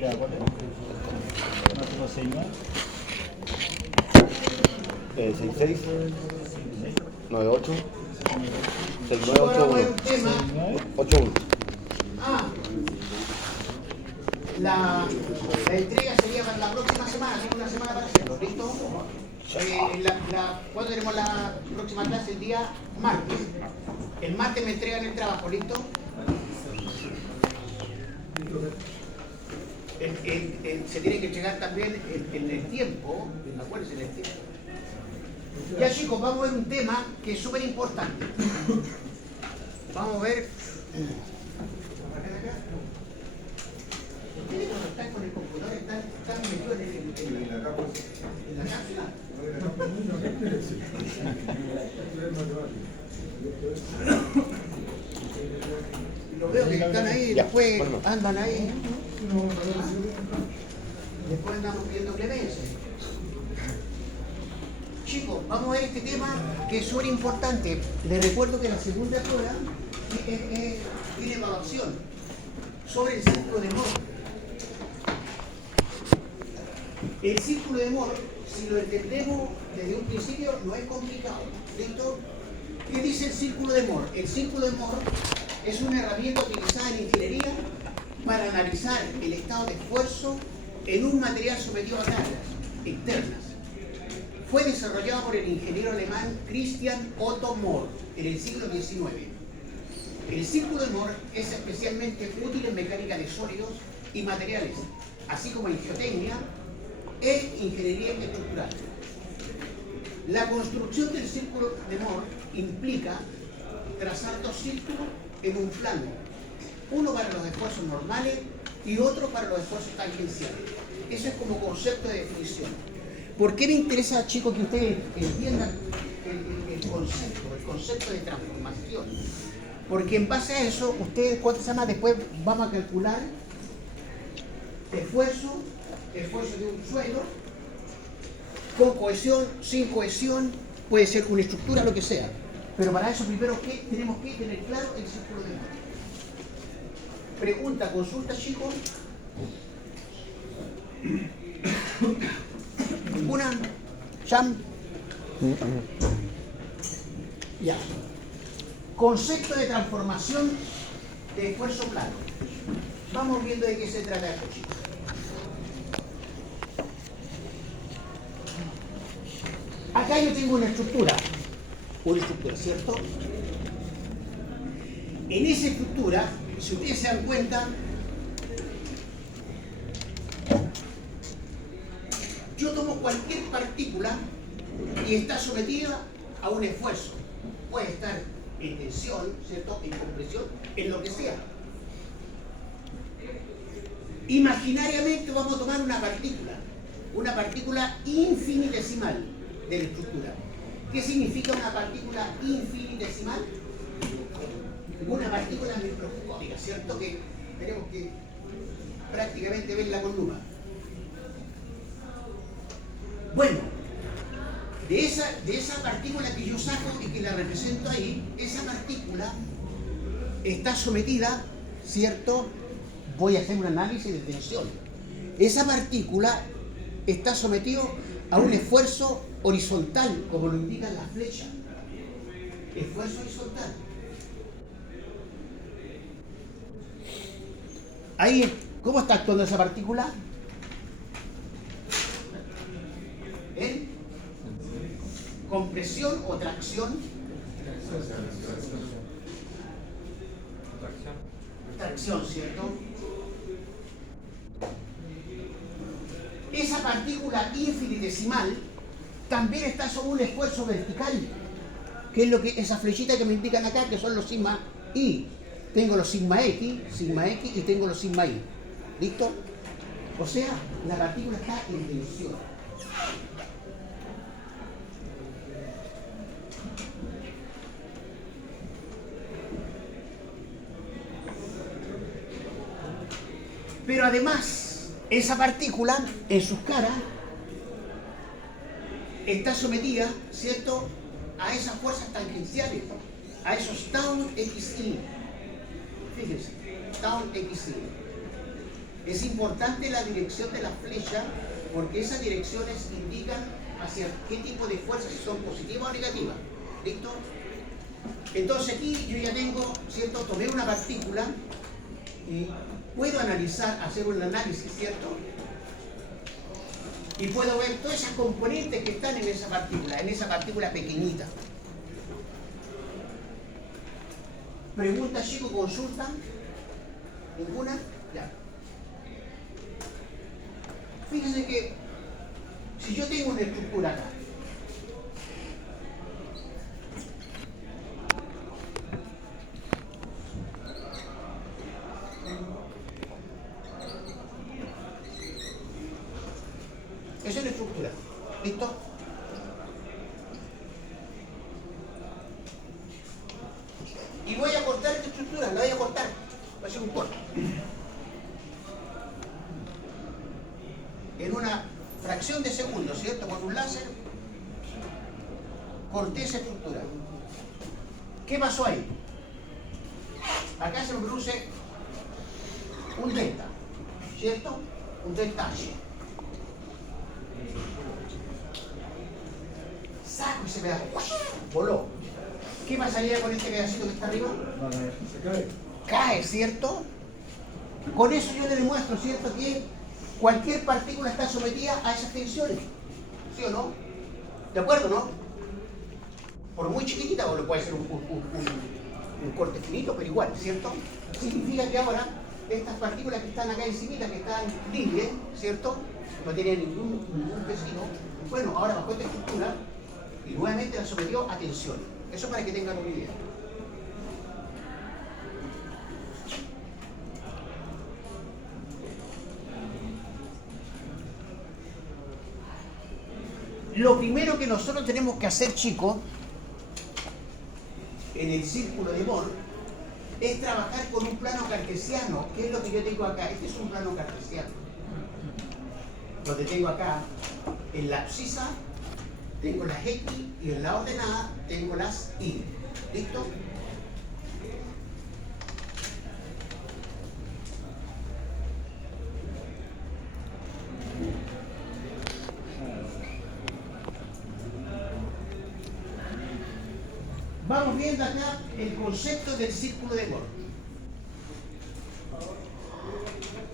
Ya, ¿cuál es? 66 98 Ahora voy a ver 6981 un tema. 81. La entrega sería para la próxima semana, tengo una semana para hacerlo, ¿listo? ¿Cuándo tenemos la próxima clase? El día martes. El martes me entregan el trabajo, ¿listo? Se tiene que entregar también en el tiempo, acuérdense en el tiempo. Ya chicos, vamos a ver un tema que es súper importante. Vamos a ver. Ustedes cuando están con el computador están metidos en la cápsula. Los veo que están ahí, después andan ahí. Después andamos pidiendo clemencia. Chicos, vamos a ver este tema que es súper importante. Les recuerdo que la segunda prueba tiene evaluación sobre el círculo de Mohr. El círculo de Mohr, si lo entendemos desde un principio, no es complicado. ¿Listo? ¿Qué dice el círculo de Mohr? El círculo de Mohr es una herramienta utilizada en ingeniería para analizar el estado de esfuerzo en un material sometido a cargas externas. Fue desarrollado por el ingeniero alemán Christian Otto Mohr en el siglo XIX. El círculo de Mohr es especialmente útil en mecánica de sólidos y materiales, así como en geotecnia e ingeniería estructural. La construcción del círculo de Mohr implica trazar dos círculos en un plano, uno para los esfuerzos normales y otro para los esfuerzos tangenciales. Eso es como concepto de definición. ¿Por qué me interesa, chicos, que ustedes entiendan el concepto de transformación? Porque en base a eso, ustedes, ¿cuánto se llama? Después vamos a calcular esfuerzo de un suelo, con cohesión, sin cohesión, puede ser una estructura, lo que sea. Pero para eso primero tenemos que tener claro el círculo de Mohr. Pregunta, consulta, chicos. ¿Ninguna? ¿Cham? Ya. Concepto de transformación de esfuerzo plano. Vamos viendo de qué se trata esto, chicos. Acá yo tengo una estructura, ¿cierto? En esa estructura, si ustedes se dan cuenta, yo tomo cualquier partícula y está sometida a un esfuerzo. Puede estar en tensión, ¿cierto? En compresión, en lo que sea. Imaginariamente vamos a tomar una partícula infinitesimal de la estructura. ¿Qué significa una partícula infinitesimal? Una partícula microscópica, ¿cierto? Que tenemos que prácticamente verla con lupa. Bueno, de esa partícula que yo saco y que la represento ahí, esa partícula está sometida, ¿cierto? Voy a hacer un análisis de tensión. Esa partícula está sometida a un esfuerzo horizontal, como lo indican las flechas. Esfuerzo horizontal. Ahí, ¿cómo está actuando esa partícula? ¿En compresión o tracción? Tracción, ¿cierto? Esa partícula infinitesimal también está sobre un esfuerzo vertical, que es lo que esas flechitas que me indican acá, que son los sigma I. Tengo los sigma X y tengo los sigma Y. ¿Listo? O sea, la partícula está en tensión. Pero además, esa partícula, en sus caras, está sometida, ¿cierto?, a esas fuerzas tangenciales, a esos tau XI. Fíjense, tau XI. Es importante la dirección de la flecha porque esas direcciones indican hacia qué tipo de fuerzas, si son positivas o negativas. ¿Listo? Entonces aquí yo ya tengo, ¿cierto? Tomé una partícula y puedo analizar, hacer un análisis, ¿cierto? Y puedo ver todas esas componentes que están en esa partícula pequeñita. ¿Preguntas, chicos? ¿Consultan? ¿Ninguna? Ya. Fíjense que si yo tengo una estructura acá, esa es la estructura. ¿Listo? Y voy a cortar esta estructura, la voy a cortar. Va a ser un corte. En una fracción de segundo, ¿cierto? Con un láser, corté esa estructura. ¿Qué pasó ahí? Acá se me produce un delta, ¿cierto? Un delta H. Saco ese pedazo, voló. ¿Qué pasaría con este pedacito que está arriba? Se cae. Cae, ¿cierto? Con eso yo le demuestro, ¿cierto? Que cualquier partícula está sometida a esas tensiones. ¿Sí o no? ¿De acuerdo, no? Por muy chiquitita, o lo puede ser un corte finito, pero igual, ¿cierto? Significa que ahora estas partículas que están acá encimita, que están libres, ¿cierto? No tienen ningún vecino. Bueno, ahora bajó esta estructura y nuevamente la sometió a tensiones. Eso para que tengan una idea. Lo primero que nosotros tenemos que hacer, chicos, en el círculo de Mohr, es trabajar con un plano cartesiano, que es lo que yo tengo acá. Este es un plano cartesiano. Donde tengo acá, en la abscisa, tengo las X y en la ordenada tengo las Y. ¿Listo? Vamos viendo acá el concepto del círculo de Mohr.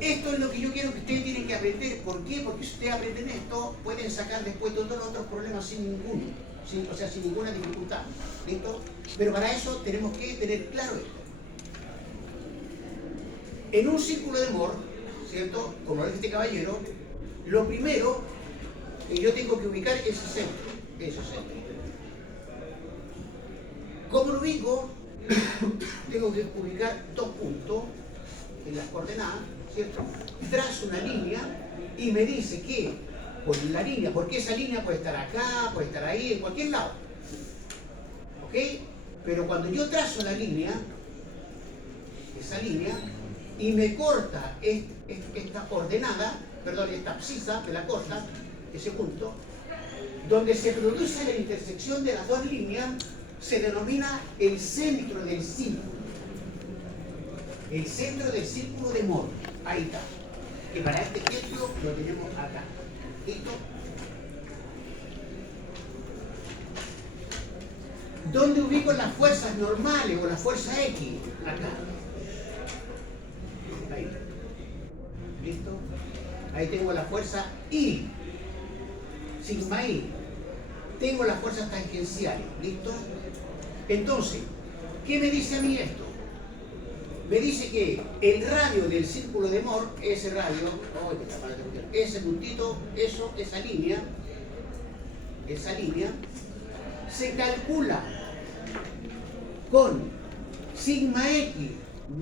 Esto es lo que yo quiero que ustedes tienen que aprender. ¿Por qué? Porque si ustedes aprenden esto, pueden sacar después todos los otros problemas sin ninguna dificultad. ¿Listo? Pero para eso tenemos que tener claro esto. En un círculo de Mohr, ¿cierto? Como lo dice este caballero, lo primero que yo tengo que ubicar es ese centro. Ese centro. ¿Cómo lo ubico? Tengo que ubicar dos puntos en las coordenadas, ¿cierto? Trazo una línea y me dice que por la línea, porque esa línea puede estar acá, puede estar ahí, en cualquier lado. ¿Ok? Pero cuando yo trazo la línea, esa línea, y me corta esta coordenada, perdón, esta abscisa, me la corta, ese punto, donde se produce la intersección de las dos líneas, se denomina el centro del círculo. El centro del círculo de Mohr. Ahí está. Que para este ejemplo lo tenemos acá. ¿Listo? ¿Dónde ubico las fuerzas normales o las fuerzas X? Acá. Ahí. ¿Listo? Ahí tengo la fuerza I. Sigma I. Tengo las fuerzas tangenciales. ¿Listo? Entonces, ¿qué me dice a mí esto? Me dice que el radio del círculo de Mohr, ese radio, ese puntito, esa línea, se calcula con sigma X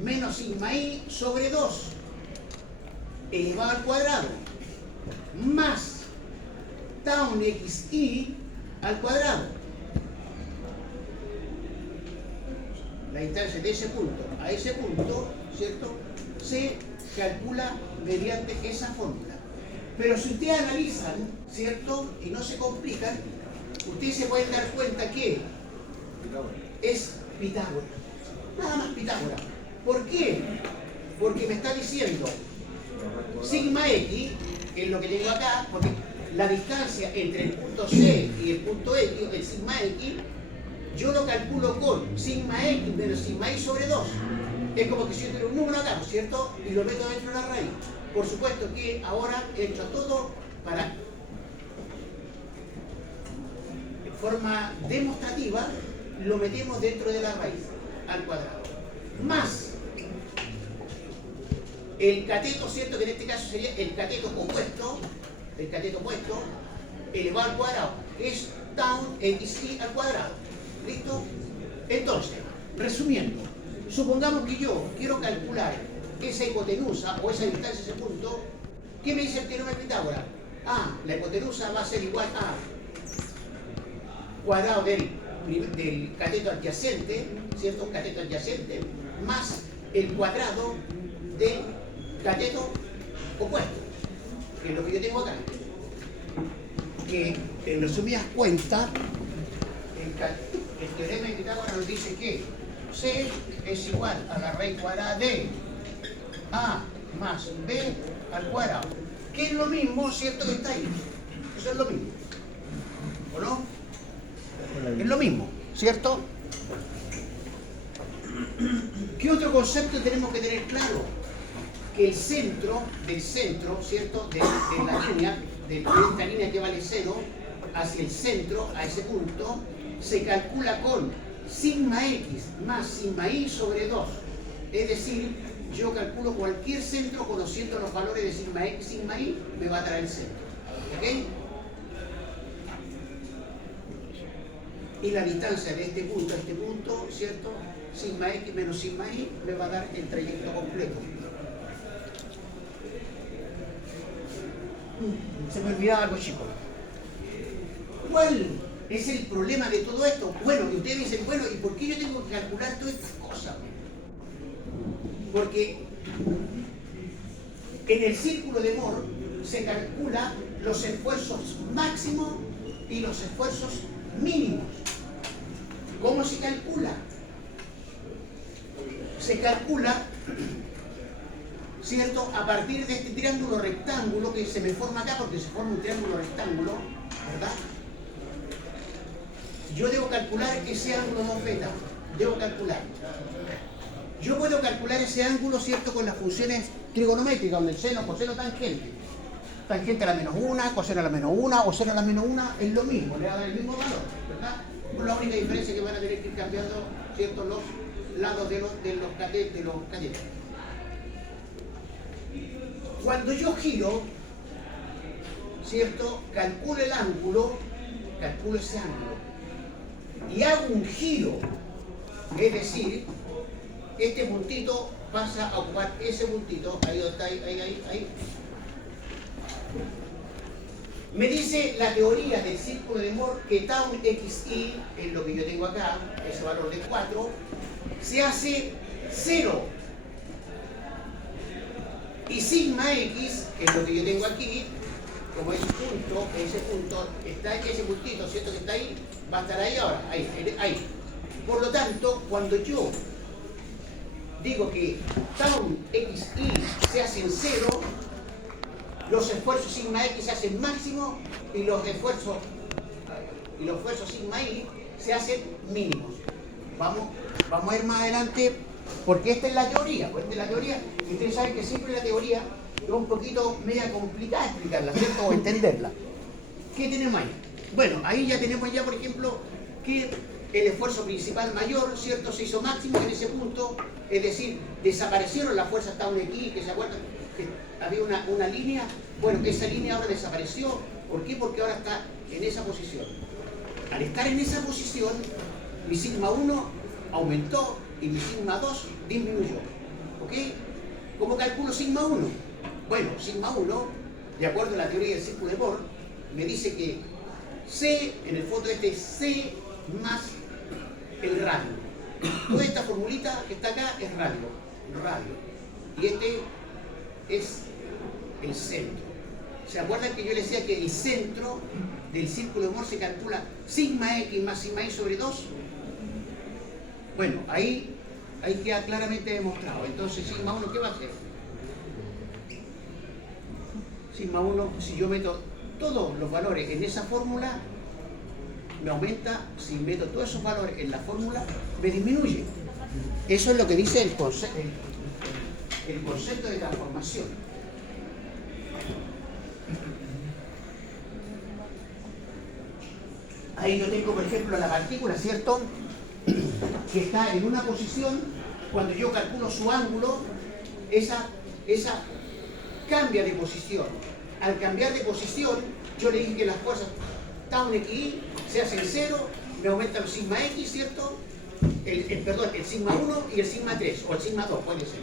menos sigma Y sobre 2 elevado al cuadrado más tau XI al cuadrado. La distancia de ese punto a ese punto, ¿cierto?, se calcula mediante esa fórmula. Pero si ustedes analizan, ¿cierto?, y no se complican, ustedes se pueden dar cuenta que es Pitágoras. Nada más Pitágoras. ¿Por qué? Porque me está diciendo Sigma X es lo que tengo acá, porque la distancia entre el punto C y el punto X, el sigma X, yo lo calculo con sigma X menos sigma Y sobre 2. Es como que si yo tengo un número acá, ¿no es cierto? Y lo meto dentro de la raíz. Por supuesto que ahora he hecho todo para, de forma demostrativa, lo metemos dentro de la raíz al cuadrado. Más el cateto, ¿cierto? Que en este caso sería el cateto opuesto, elevado al cuadrado, que es tau xi al cuadrado. ¿Listo? Entonces, resumiendo, supongamos que yo quiero calcular esa hipotenusa o esa distancia, ese punto. ¿Qué me dice el teorema de Pitágoras? La hipotenusa va a ser igual a cuadrado del cateto adyacente, ¿cierto? Cateto adyacente, más el cuadrado del cateto opuesto, que es lo que yo tengo acá. Que en resumidas cuentas, el teorema de Pitágoras nos dice que C es igual a la raíz cuadrada de A más B al cuadrado, que es lo mismo, ¿cierto? Que está ahí. Eso es lo mismo, ¿o no? Es lo mismo, ¿cierto? ¿Qué otro concepto tenemos que tener claro? Que el centro del centro, ¿cierto? De la línea, de esta línea que vale 0, hacia el centro, a ese punto, se calcula con sigma x más sigma y sobre 2. Es decir, yo calculo cualquier centro conociendo los valores de sigma x, sigma y, me va a dar el centro. ¿Ok? Y la distancia de este punto a este punto, ¿cierto? Sigma x menos sigma y me va a dar el trayecto completo. Se me olvidaba algo, chicos. ¿Cuál es el problema de todo esto? Bueno, y ustedes dicen, bueno, ¿y por qué yo tengo que calcular todas estas cosas? Porque en el círculo de Mohr se calcula los esfuerzos máximos y los esfuerzos mínimos. ¿Cómo se calcula? Se calcula, ¿cierto?, a partir de este triángulo rectángulo que se me forma acá, porque se forma un triángulo rectángulo, ¿verdad? Yo debo calcular ese ángulo 2 beta. Debo calcular. Yo puedo calcular ese ángulo, ¿cierto?, con las funciones trigonométricas, donde el seno, coseno, tangente. Tangente a la menos 1, coseno a la menos 1, o seno a la menos 1, es lo mismo, le va a dar el mismo valor, ¿verdad? Con la única diferencia que van a tener que ir cambiando, ¿cierto?, los lados de los catetos. Cuando yo giro, ¿cierto?, calculo el ángulo, calculo ese ángulo, y hago un giro, es decir, este puntito pasa a ocupar ese puntito, ahí donde está, ahí. Me dice la teoría del círculo de Mohr que tau xi, es lo que yo tengo acá, ese valor de 4, se hace 0. Y sigma x, que es lo que yo tengo aquí, como ese punto, está en ese puntito, ¿cierto?, que está ahí, va a estar ahí ahora, ahí. Por lo tanto, cuando yo digo que tau xi se hace en 0, los esfuerzos sigma x se hacen máximos y los esfuerzos sigma y se hacen mínimos. Vamos a ver más adelante, porque esta es la teoría. Pues esta es la teoría, y ustedes saben que siempre la teoría es un poquito media complicada explicarla, ¿cierto?, o entenderla. ¿Qué tenemos ahí? Bueno, ahí ya tenemos ya, por ejemplo, que el esfuerzo principal mayor, ¿cierto?, se hizo máximo en ese punto, es decir, desaparecieron las fuerzas tau xi, que se acuerdan que había una línea. Bueno, esa línea ahora desapareció. ¿Por qué? Porque ahora está en esa posición. Al estar en esa posición, mi sigma 1 aumentó y mi sigma 2 disminuyó. ¿Ok? ¿Cómo calculo sigma 1? Bueno, sigma 1, de acuerdo a la teoría del círculo de Mohr, me dice que C, en el fondo este es C más el radio. Toda esta formulita que está acá es radio. Y este es el centro. ¿Se acuerdan que yo les decía que el centro del círculo de Mohr se calcula sigma x más sigma y sobre 2? Bueno, ahí queda claramente demostrado. Entonces sigma 1, ¿qué va a hacer? sigma 1, si yo meto todos los valores en esa fórmula, me aumenta. Si meto todos esos valores en la fórmula, me disminuye. Eso es lo que dice el concepto de transformación. Ahí yo tengo, por ejemplo, la partícula, ¿cierto?, que está en una posición. Cuando yo calculo su ángulo, esa cambia de posición. Al cambiar de posición, yo le dije que las fuerzas tau xi se hacen 0, me aumenta el sigma x, ¿cierto? El sigma 1 y el sigma 3, o el sigma 2, puede ser.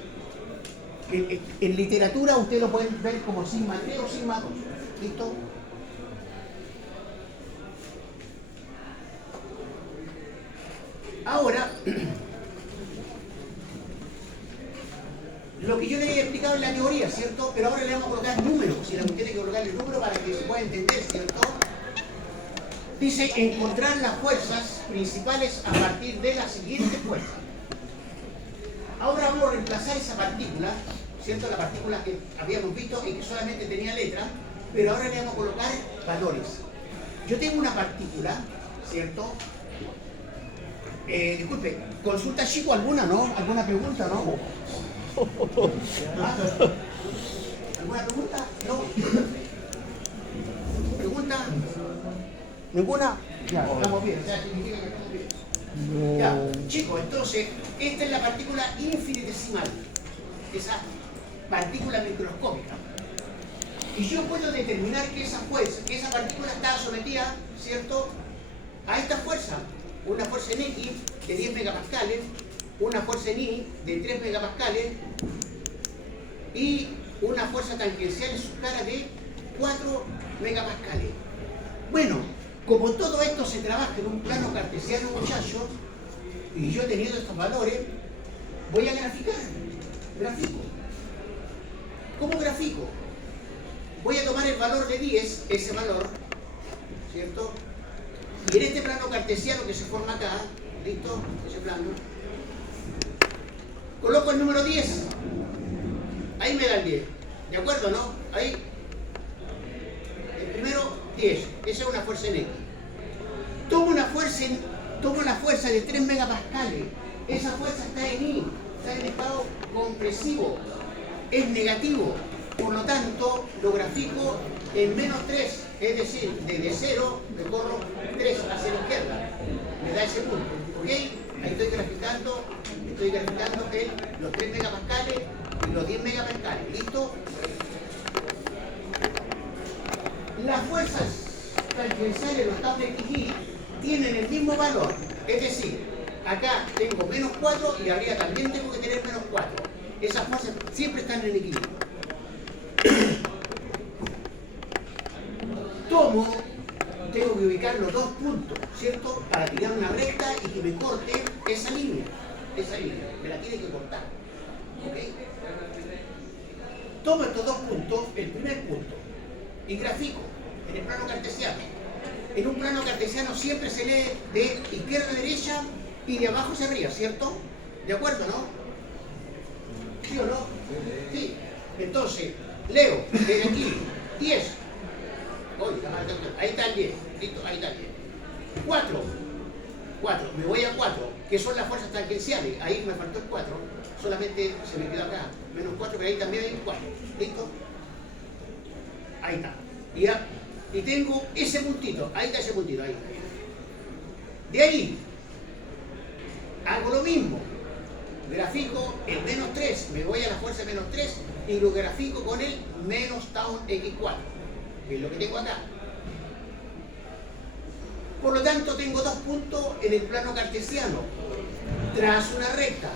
En literatura ustedes lo pueden ver como sigma 3 o sigma 2. ¿Listo? Ahora, lo que yo les he explicado en la teoría, ¿cierto? Pero ahora le vamos a colocar números, si la cuestión hay que colocarle números para que se pueda entender, ¿cierto? Dice encontrar las fuerzas principales a partir de la siguiente fuerza. Ahora vamos a reemplazar esa partícula, ¿cierto? La partícula que habíamos visto y que solamente tenía letra, pero ahora le vamos a colocar valores. Yo tengo una partícula, ¿cierto? Disculpe, ¿consulta chico alguna, no? ¿Alguna pregunta, no? ¿Ah? ¿Alguna pregunta? No. ¿Pregunta? ¿Ninguna? Ya, estamos bien, o sea, significa que estamos bien. Ya, chicos, entonces, esta es la partícula infinitesimal, esa partícula microscópica. Y yo puedo determinar que esa fuerza, que esa partícula está sometida, ¿cierto?, a esta fuerza. Una fuerza en X de 10 megapascales, una fuerza en Y de 3 megapascales y una fuerza tangencial en su cara de 4 megapascales. Bueno, como todo esto se trabaja en un plano cartesiano, muchachos, y yo teniendo estos valores, voy a graficar. Grafico. ¿Cómo grafico? Voy a tomar el valor de 10, ese valor, ¿cierto? Y en este plano cartesiano que se forma acá, ¿listo? Ese plano, coloco el número 10. Ahí me da el 10. ¿De acuerdo, no? Ahí. El primero, 10. Esa es una fuerza en X. Tomo una fuerza de 3 megapascales. Esa fuerza está en Y. Está en estado compresivo. Es negativo. Por lo tanto, lo grafico en menos 3. Es decir, desde 0 me corro 3 hacia la izquierda. Me da ese punto. ¿Ok? Ahí estoy graficando los 3 megapascales y los 10 megapascales. ¿Listo? Las fuerzas tangenciales, los tau xi, tienen el mismo valor. Es decir, acá tengo menos 4 y arriba también tengo que tener menos 4. Esas fuerzas siempre están en equilibrio. Tengo que ubicar los dos puntos, ¿cierto? Para tirar una recta y que me corte esa línea. Me la tiene que cortar. ¿Ok? Tomo estos dos puntos, el primer punto, y grafico en el plano cartesiano. En un plano cartesiano siempre se lee de izquierda a derecha y de abajo hacia arriba, ¿cierto? ¿De acuerdo, no? ¿Sí o no? Sí. Entonces, leo desde aquí 10. Ahí está el 10. Listo, ahí está el 10. 4. Me voy a 4, que son las fuerzas tangenciales. Ahí me faltó el 4. Solamente se me quedó acá. Menos 4, pero ahí también hay un 4. ¿Listo? Ahí está. Y tengo ese puntito. Ahí está ese puntito. Ahí. De ahí, hago lo mismo. Grafico el menos 3. Me voy a la fuerza menos 3 y lo grafico con el menos tau x4. Que es lo que tengo acá. Por lo tanto, tengo dos puntos en el plano cartesiano. Trazo una recta.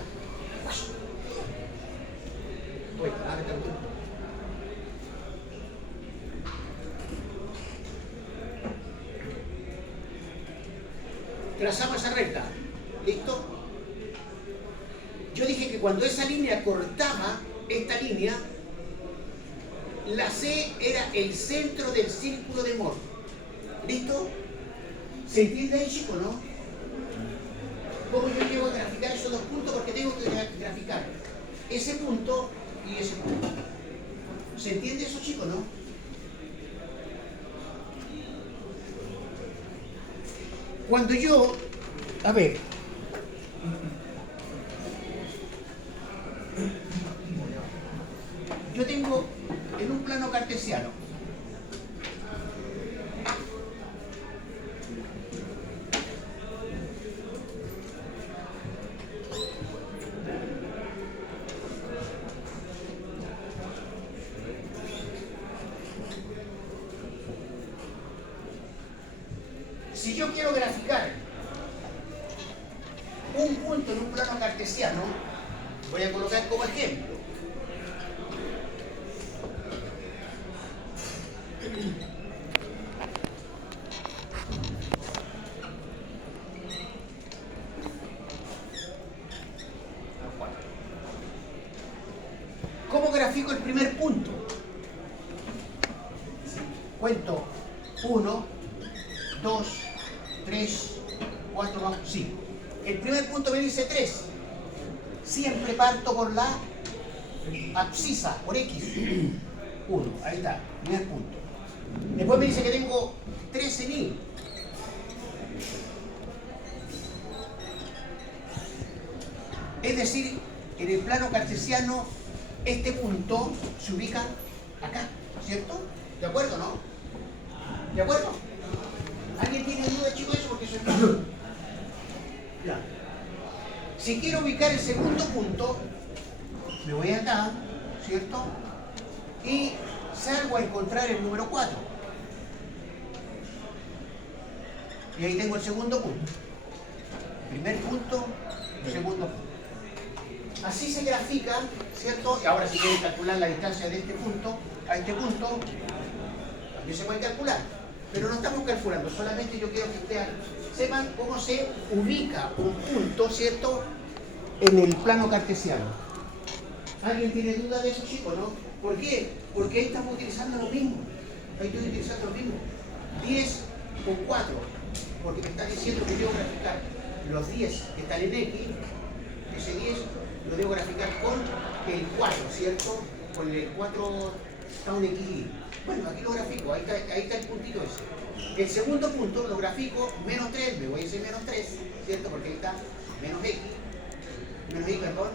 Trazamos esa recta. ¿Listo? Yo dije que cuando esa línea cortaba esta línea, la C era el centro del círculo de Mohr. ¿Listo? ¿Se entiende ahí, chico, no? ¿Cómo yo llego a graficar esos dos puntos? Porque tengo que graficar ese punto y ese punto. ¿Se entiende eso, chico, no? Cuando yo, a ver, yo tengo en un plano cartesiano si yo quiero graficar un punto en un plano cartesiano, voy a colocar como ejemplo ¿cómo grafico el primer punto? Cuento 1, 2, 3, 4, 5. El primer punto me dice 3. Siempre parto por la abscisa, por X. 1, ahí está, primer punto. Después me dice que tengo 13.000. Es decir, en el plano cartesiano, este punto se ubica acá, ¿cierto? ¿De acuerdo, no? ¿De acuerdo? ¿Alguien tiene duda, chicos, eso? Porque eso es claro. Ya. Si quiero ubicar el segundo punto, me voy acá, ¿cierto? Y salgo a encontrar el número 4. Y ahí tengo el segundo punto. Primer punto, segundo punto. Así se grafica, ¿cierto? Y ahora si quieren calcular la distancia de este punto a este punto, también se puede calcular. Pero no estamos calculando, solamente yo quiero que ustedes sepan cómo se ubica un punto, ¿cierto?, en el plano cartesiano. ¿Alguien tiene duda de eso, chicos, no? ¿Por qué? Porque ahí estamos utilizando lo mismo. Ahí estoy utilizando lo mismo. 10 con 4, porque me está diciendo que debo graficar los 10 que están en X, ese 10 lo debo graficar con el 4, ¿cierto? Con el 4 está un X. Bueno, aquí lo grafico, ahí está el puntito ese. El segundo punto lo grafico menos 3, me voy a decir menos 3, ¿cierto? Porque ahí está menos X, perdón,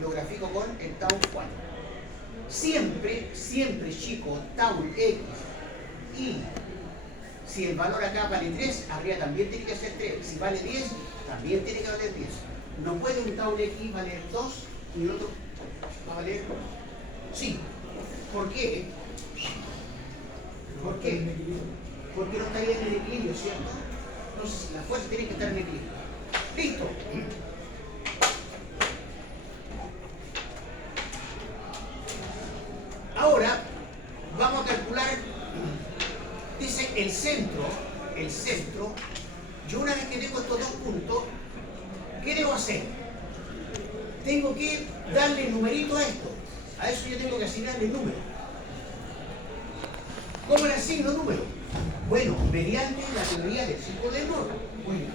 lo grafico con el tau 4. Siempre, chicos, tau X, y si el valor acá vale 3, arriba también tiene que ser 3. Si vale 10, también tiene que valer 10. No puede un tau X valer 2 y el otro va a valer 5. ¿Por qué? ¿Por qué? Porque no estaría en el equilibrio, ¿cierto? Entonces la fuerza tiene que estar en equilibrio. ¡Listo! Ahora vamos a calcular, dice el centro, yo una vez que tengo estos dos puntos, ¿qué debo hacer? Tengo que darle numerito a esto. A eso yo tengo que asignarle el número. ¿Cómo le asigno número? Bueno, mediante la teoría del círculo de Mohr. Muy bien.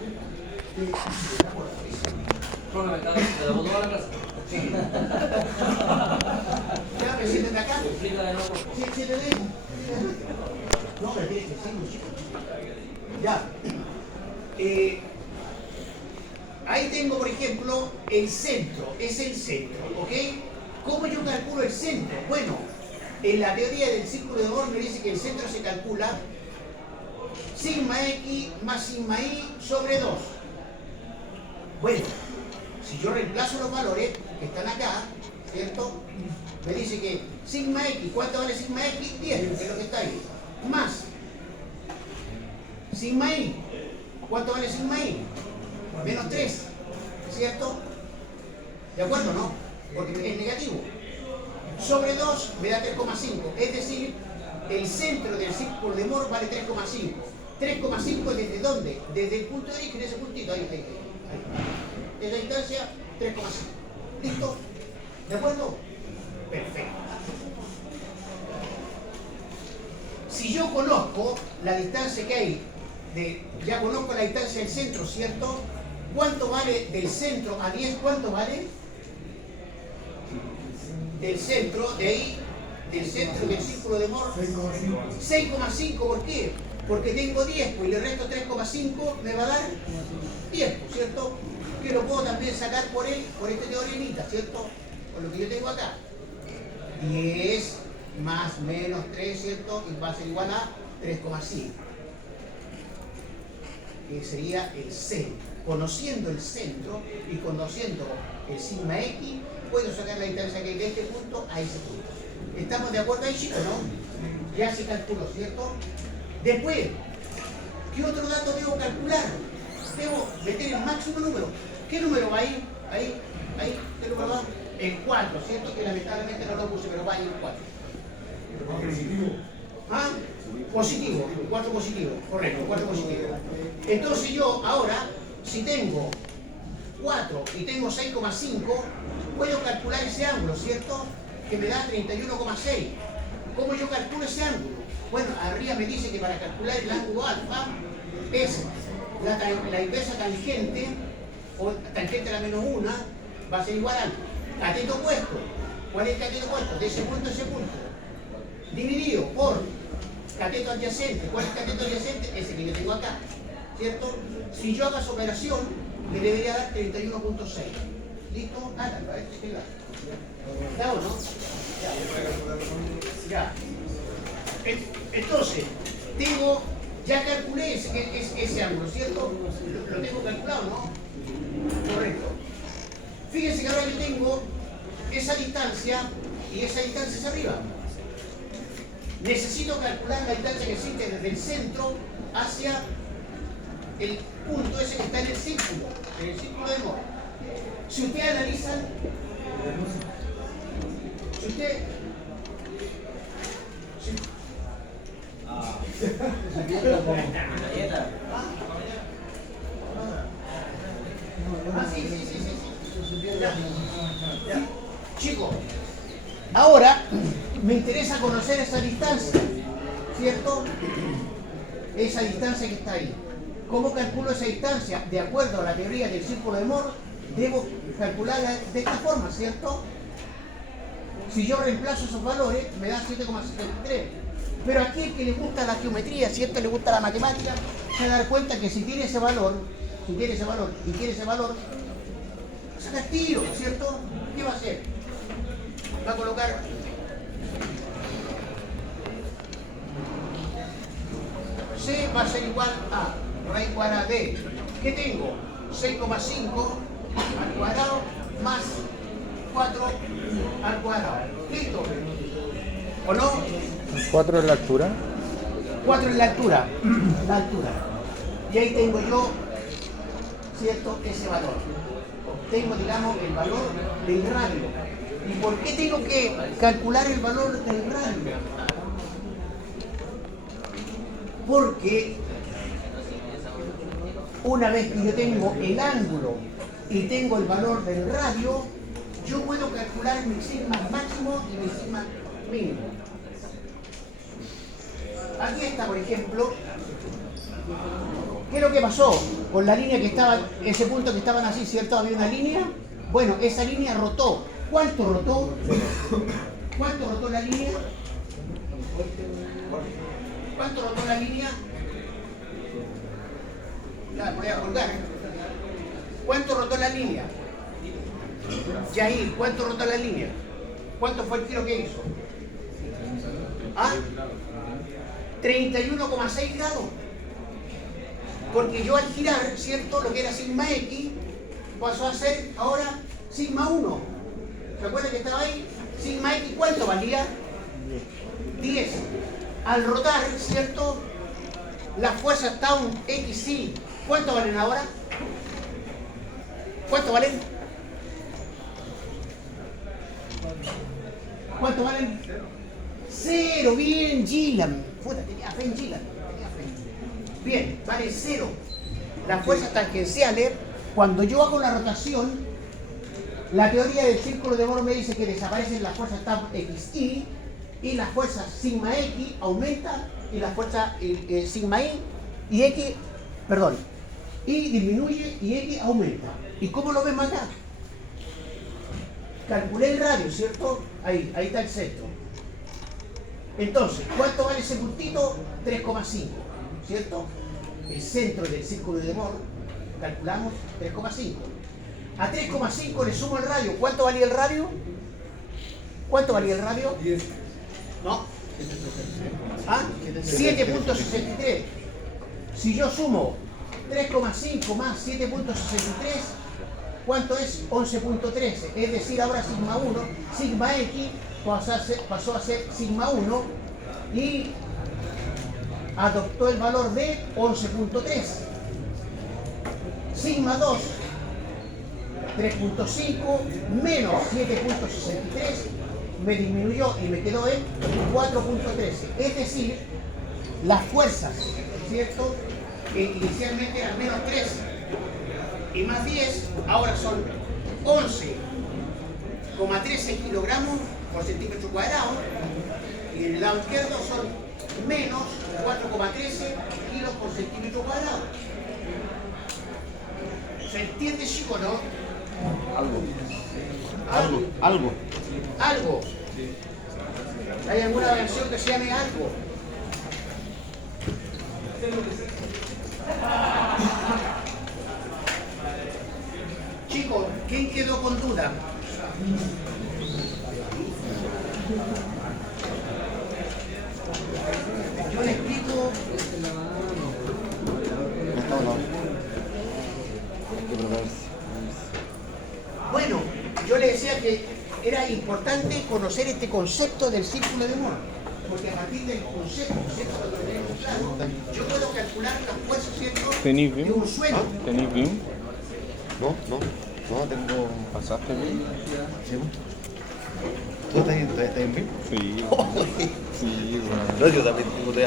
¿Te la botó a la clase? Sí. Ya, me sienten acá. Explica de nuevo. Sí, sienten ahí. No, pero tiene que ser un chico. Ya. Ahí tengo, por ejemplo, el centro. Es el centro, ¿ok? ¿Cómo yo calculo el centro? Bueno, en la teoría del círculo de Mohr me dice que el centro se calcula sigma x más sigma y sobre 2. Bueno, si yo reemplazo los valores que están acá, ¿cierto? Me dice que sigma x, ¿cuánto vale sigma x? 10, que es lo que está ahí. Más sigma y, ¿cuánto vale sigma y? Menos 3, ¿cierto? ¿De acuerdo, no? Porque es negativo. Sobre 2 me da 3,5, es decir, el centro del círculo de Mohr vale 3,5. 3,5 ¿desde dónde? Desde el punto de origen, ese puntito, ahí. Esa distancia, 3,5. ¿Listo? ¿De acuerdo? Perfecto. Si yo conozco la distancia que hay, ya conozco la distancia del centro, ¿cierto? ¿Cuánto vale del centro a 10? ¿Cuánto vale? Del centro, de ahí, del centro del círculo de Mohr, 6,5. ¿Por qué? porque tengo 10, pues y le resto 3,5, me va a dar 10, ¿cierto? Que lo puedo también sacar por este teoremita, ¿cierto? Por lo que yo tengo acá. 10 más menos 3, ¿cierto? Y va a ser igual a 3,5. Que sería el centro. Conociendo el centro y conociendo el sigma X, puedo sacar la distancia que hay de este punto a ese punto. ¿Estamos de acuerdo ahí, chicos, no? Ya se calculó, ¿cierto? Después, ¿qué otro dato debo calcular? Debo meter el máximo número. ¿Qué número va ahí? Ahí, ¿qué número va? El 4, ¿cierto? Que lamentablemente no lo puse, pero va ahí el 4. ¿Ah? Positivo, 4 positivo, correcto, 4 positivo. Entonces yo ahora, si tengo 4 y tengo 6,5, puedo calcular ese ángulo, ¿cierto? Que me da 31,6. ¿Cómo yo calculo ese ángulo? Bueno, arriba me dice que para calcular el ángulo alfa es la inversa tangente, o tangente a la menos 1, va a ser igual al cateto opuesto. ¿Cuál es el cateto opuesto? De ese punto a ese punto. Dividido por cateto adyacente. ¿Cuál es el cateto adyacente? Ese que yo tengo acá, ¿cierto? Si yo hago esa operación, me debería dar 31,6. ¿Listo? Háganlo, a ver si queda. ¿Está o no? Ya. Entonces, ya calculé ese ángulo, ¿cierto? Lo tengo calculado, ¿no? Correcto. Fíjense que ahora yo tengo esa distancia y esa distancia es arriba. Necesito calcular la distancia que existe desde el centro hacia el punto ese que está en el círculo de Moore. Si ustedes analizan, sí. Chicos, ahora me interesa conocer esa distancia, ¿cierto? Esa distancia que está ahí. ¿Cómo calculo esa distancia? De acuerdo a la teoría del círculo de Moore, debo calcularla de esta forma, ¿cierto? Si yo reemplazo esos valores, me da 7,73. Pero aquí el que le gusta la geometría, ¿cierto? Le gusta la matemática, se va a dar cuenta que si tiene ese valor, y quiere ese valor, saca tiro, ¿cierto? ¿Qué va a hacer? Va a colocar C va a ser igual a raíz cuadrada de, ¿qué tengo? 6,5 al cuadrado más 4 al cuadrado. ¿Listo? ¿O no? 4 en la altura. 4 en la altura. La altura. Y ahí tengo yo, ¿cierto? Ese valor. Tengo, digamos, el valor del radio. ¿Y por qué tengo que calcular el valor del radio? Porque una vez que yo tengo el ángulo y tengo el valor del radio, yo puedo calcular mi sigma máximo y mi sigma mínimo. Aquí está, por ejemplo, ¿qué es lo que pasó con la línea que estaba, ese punto que estaban así, ¿cierto? Había una línea. Bueno, esa línea rotó. ¿Cuánto rotó? ¿Cuánto rotó la línea? ¿Cuánto rotó la línea? Ya, voy a colgar. ¿Cuánto rotó la línea? Yair, ¿cuánto rotó la línea? ¿Cuánto fue el giro que hizo? ¿Ah? 31,6 grados. Porque yo al girar, ¿cierto? Lo que era sigma X pasó a ser ahora sigma 1. ¿Se acuerdan que estaba ahí? Sigma X, ¿cuánto valía? 10. Al rotar, ¿cierto? Las fuerzas tau XY, ¿cuánto valen ahora? ¿Cuánto valen? ¿Cuánto valen? 0, bien, Gillan. Puta, tenía fe en Gillan. Bien, vale 0. Las fuerzas tangenciales, cuando yo hago la rotación, la teoría del círculo de Moore me dice que desaparecen las fuerzas tau XY y las fuerzas sigma X aumentan y las fuerzas sigma y X, perdón, Y disminuye y X aumenta. ¿Y cómo lo vemos acá? Calculé el radio, ¿cierto? Ahí está el sexto. Entonces, ¿cuánto vale ese puntito? 3,5. ¿cierto? El centro del círculo de Moore, calculamos 3,5. A 3,5 le sumo el radio. ¿Cuánto valía el radio? ¿Cuánto valía el radio? 10. ¿No? ¿Ah? 7.63. Si yo sumo 3,5 más 7.63, ¿cuánto es? 11.13. Es decir, ahora sigma 1, sigma x pasó a ser sigma 1 y adoptó el valor de 11.3. Sigma 2, 3.5 menos 7.63 me disminuyó y me quedó en 4.13. Es decir, las fuerzas, ¿cierto?, que inicialmente eran menos 3 y más 10, ahora son 11,13 kilogramos por centímetro cuadrado, y en el lado izquierdo son menos 4,13 kilos por centímetro cuadrado. ¿Se entiende, chico, no? Algo. Algo. ¿Hay alguna versión que se llame algo? Chicos, ¿quién quedó con duda? Yo le explico. Bueno, yo le decía que era importante conocer este concepto del círculo de Moore, porque a partir del concepto, ¿cierto?, cuando lo tenemos claro, yo puedo calcular las fuerzas, ¿cierto?, ¿Tenís de BIM? un suelo. ¿Tenís BIM? No, tengo. ¿Pasaste BIM? ¿Tú estás en BIM? Sí. Sí, bueno. No, yo también tengo todavía